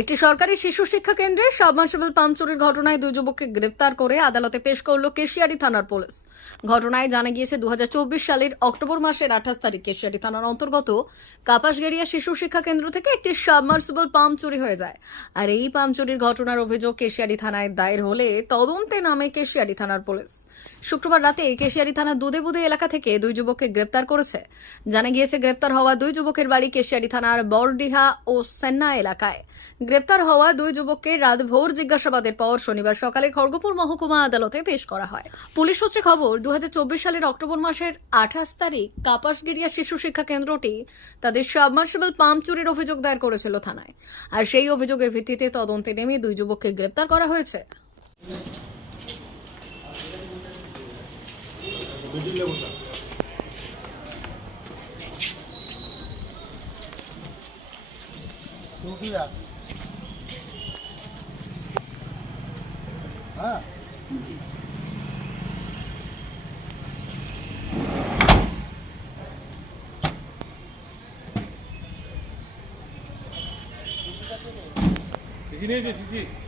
একটি সরকারি শিশু শিক্ষা কেন্দ্রে সাবমার্সিবল পাম্প চুরির ঘটনায় দুই যুবককে গ্রেপ্তার করে আদালতে পেশ করল কেশিয়ারি থানার পুলিশ। ঘটনায় জানা গিয়েছে দুহাজার চব্বিশ সালের অক্টোবর মাসের আঠাশ তারিখ কেশিয়ারি থানার অন্তর্গত কাপাসগেরিয়া শিশু শিক্ষা কেন্দ্র থেকে একটি সাবমার্সিবল পাম্প চুরি হয়ে যায়। আর এই পাম্প চুরির ঘটনার অভিযোগ কেশিয়ারি থানায় দায়ের হলে তদন্তে নামে কেশিয়ারি থানার পুলিশ। শুক্রবার রাতে কেশিয়ারি থানার দুধেবুদে এলাকা থেকে দুই যুবককে গ্রেপ্তার করেছে। জানা গিয়েছে, গ্রেপ্তার হওয়া দুই যুবকের বাড়ি কেশিয়ারি থানার বড়ডিহা ও সেন্না এলাকায়। গ্রেপ্তার হওয়া দুই যুবককে রাত ভোর জিজ্ঞাসাবাদের পর শনিবার সকালে খড়গপুর মহকুমা আদালতে পেশ করা হয়। পুলিশ সূত্রে খবর, দুহাজার চব্বিশ সালের অক্টোবর মাসের আঠাশ তারিখ কাপাসগিরিয়া শিশু শিক্ষা কেন্দ্রটি তাদের সাবমার্সিবল পাম্প চুরির অভিযোগ দায়ের করেছিল থানায়। আর সেই অভিযোগের ভিত্তিতে তদন্তে নেমে দুই যুবককে গ্রেপ্তার করা হয়েছে। 아. 지시해줘 지시.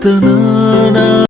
പ്രാർത്ഥന